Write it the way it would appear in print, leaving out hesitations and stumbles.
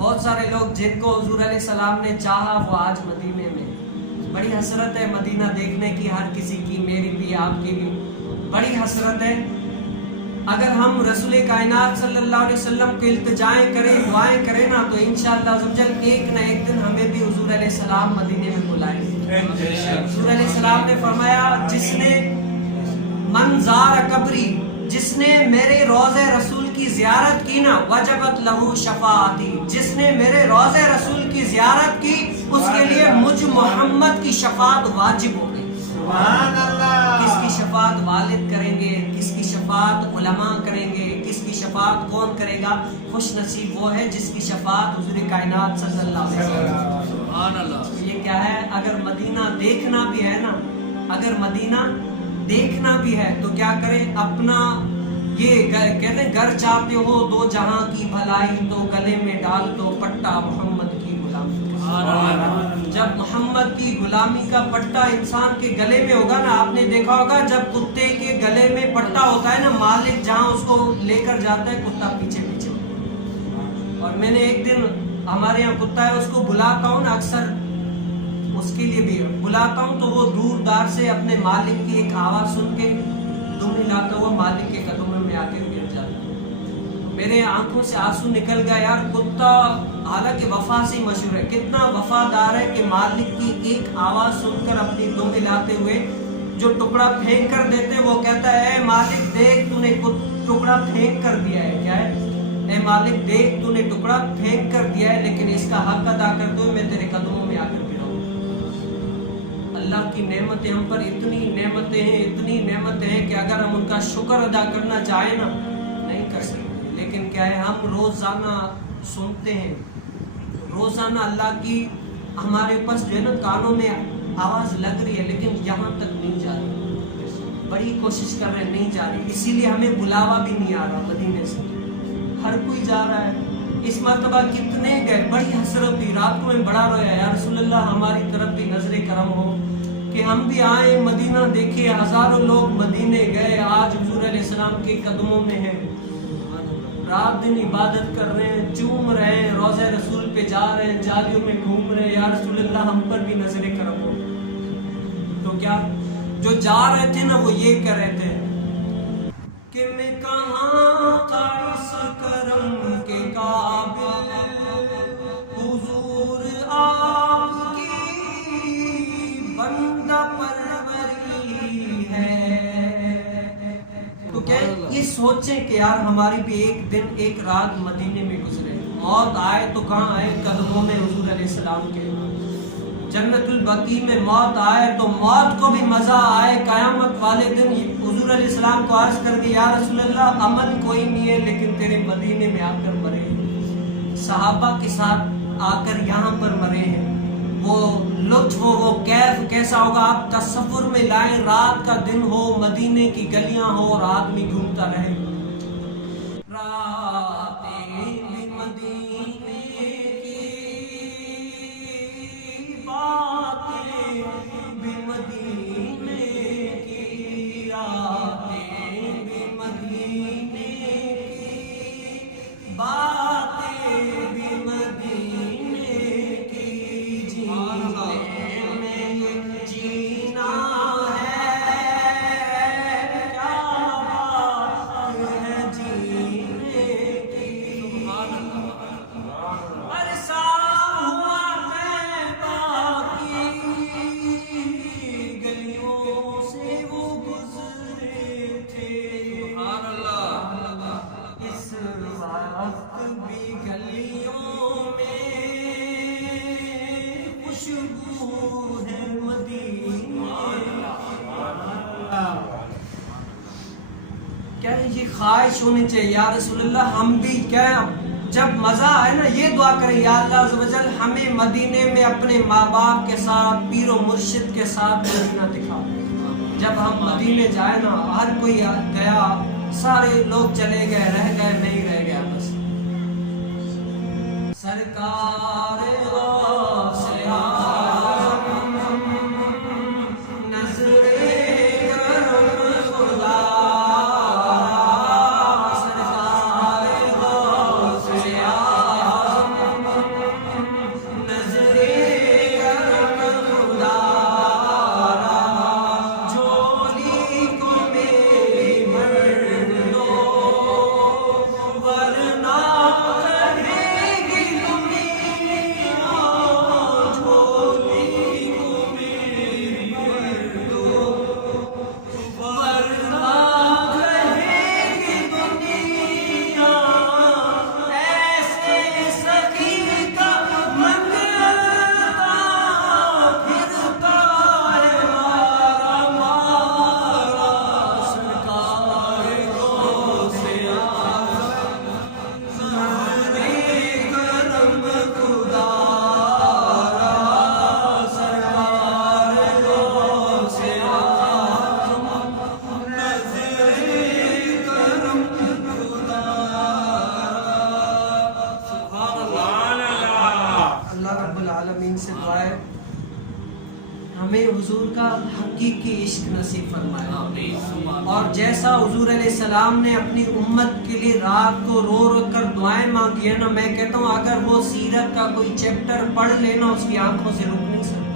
بہت سارے لوگ جن کو حضور علیہ السلام نے چاہا وہ آج مدینے میں. بڑی حسرت ہے مدینہ دیکھنے کی، ہر کسی کی، میری بھی آپ کی بھی بڑی حسرت ہے. اگر ہم رسول کائنات صلی اللہ علیہ وسلم کے التجائیں کریں، دعائیں کریں نا، تو انشاءاللہ عزوجل ایک نہ ایک دن ہمیں بھی حضور علیہ السلام مدینے میں بلائیں گے. حضور علیہ السلام نے فرمایا جس نے من زار قبری، جس نے میرے روضہ رسول کی زیارت کی نا، وجبت لہو شفاعتی، جس نے میرے روضہ رسول کی زیارت کی اس کے لیے مجھ محمد کی شفاعت واجب ہو گئی. سبحان اللہ. کس کی شفاعت والد کریں گے، کس کی شفاعت علماء کریں گے، کس کی شفاعت کون کرے گا؟ خوش نصیب وہ ہے جس کی شفاعت حضور کائنات صلی اللہ علیہ وسلم. سبحان اللہ. یہ کیا ہے؟ اگر مدینہ دیکھنا بھی ہے نا، اگر مدینہ دیکھنا بھی ہے تو کیا کریں؟ اپنا یہ کہتے ہیں گھر چاہتے ہو دو جہاں کی بھلائی، تو گلے میں ڈال دو پٹا محمد کی غلامی. جب محمد کی غلامی کا پٹا انسان کے گلے میں ہوگا نا، آپ نے دیکھا ہوگا جب کتے کے گلے میں پٹا ہوتا ہے نا، مالک جہاں اس کو لے کر جاتا ہے کتا پیچھے پیچھے. اور میں نے ایک دن، ہمارے یہاں کتا ہے، اس کو بلاتا ہوں نا، اکثر اس کے لیے بھی بلاتا ہوں تو وہ دور دار سے اپنے مالک کی ایک آواز سن کے دم ہلاتا ہوا مالک کے قدموں میں آ کے گر جاتا. میرے آنکھوں سے آنسو نکل گیا. یار کتا حالانکہ وفا سے مشہور ہے، کتنا وفادار ہے کہ مالک کی ایک آواز سن کر اپنی دم ہلاتے ہوئے جو ٹکڑا پھینک کر دیتے وہ کہتا ہے اے مالک دیکھ تو نے ٹکڑا پھینک کر دیا ہے. کیا ہے؟ اے مالک دیکھ تو نے ٹکڑا پھینک کر دیا ہے، لیکن اس کا حق ادا کرتے ہوئے میں تیرے قدموں میں آ کر گرا ہوں. اللہ کی نعمتیں ہم پر اتنی نعمتیں ہیں، اتنی نعمتیں ہیں کہ اگر ہم ان کا شکر ادا کرنا چاہیں نا نہیں کر سکتے. لیکن کیا ہے، ہم روزانہ سنتے ہیں، روزانہ اللہ کی ہمارے پاس جو ہے نا کانوں میں آواز لگ رہی ہے، لیکن یہاں تک نہیں جا رہی. بڑی کوشش کر رہے ہیں، نہیں جا رہی. اسی لیے ہمیں بلاوا بھی نہیں آ رہا مدینے سے. ہر کوئی جا رہا ہے. اس مرتبہ کتنے گئے، بڑی حسرت ہوئی. رات کو میں بڑا رویا، یا رسول اللہ ہماری طرف بھی نظر کرم ہو کہ ہم بھی آئیں مدینہ دیکھے. ہزاروں لوگ مدینے گئے، آج حضور علیہ السلام کے قدموں میں ہیں، رات دن عبادت کر رہے ہیں، چوم رہے ہیں، روضہ رسول پہ جا رہے ہیں، جالیوں میں گھوم رہے ہیں. یا رسول اللہ ہم پر بھی نظر کرم ہو. تو کیا جو جا رہے تھے نا وہ یہ کہہ رہے تھے کہ میں کہاں تھا اس کرم کے قابل، حضور آپ کی بندہ پروری ہے. تو کیا یہ سوچیں کہ یار ہماری بھی ایک دن ایک رات مدینے میں گزرے. موت آئے تو کہاں آئے؟ قدموں میں حضور علیہ السلام کے. جنت البقیع میں موت آئے تو موت کو بھی مزہ آئے. قیامت والے دن حضور علیہ السلام کو عرض کر دی یا رسول اللہ عمل کوئی نہیں ہے لیکن تیرے مدینے میں آ کر مرے، صحابہ کے ساتھ آ کر یہاں پر مرے ہیں. وہ لطف ہو، وہ کیف کیسا ہوگا آپ تصور میں لائیں. رات کا دن ہو، مدینے کی گلیاں ہو اور آدمی گھومتا رہے. راتیں بھی مدینے کی، باتیں بھی مدینے کی، راتیں بھی مدینے کی، باتیں بھی مدینے کی. جینے میں یہ جینا ہے، کیا بات ہے جینے کی. عرصہ ہوا طیبہ کی گلیوں سے وہ گزرے تھے. اس وقت بھی گلیوں میں خوشبو ہے مدینے. کیا یہ خواہش ہونی چاہیے یا رسول اللہ ہم بھی کیا جب مزہ آئے نا یہ دعا کریں یا اللہ عز و جل ہمیں مدینے میں اپنے ماں باپ کے ساتھ، پیر و مرشد کے ساتھ مدینہ دکھا. جب ہم مدینے جائے نا، ہر کوئی گیا، سارے لوگ چلے گئے، رہ گئے نہیں رہ گیا بس. سرکار غوث اعظم نظر کرم خدا، سرکار غوث اعظم سے دعا ہے ہمیں حضور کا حقیقی عشق نصیب فرمائے، اور جیسا حضور علیہ السلام نے اپنی امت کے لیے رات کو رو رو کر دعائیں مانگی ہے نا، میں کہتا ہوں اگر وہ سیرت کا کوئی چیپٹر پڑھ لینا اس کی آنکھوں سے رک نہیں سکتا۔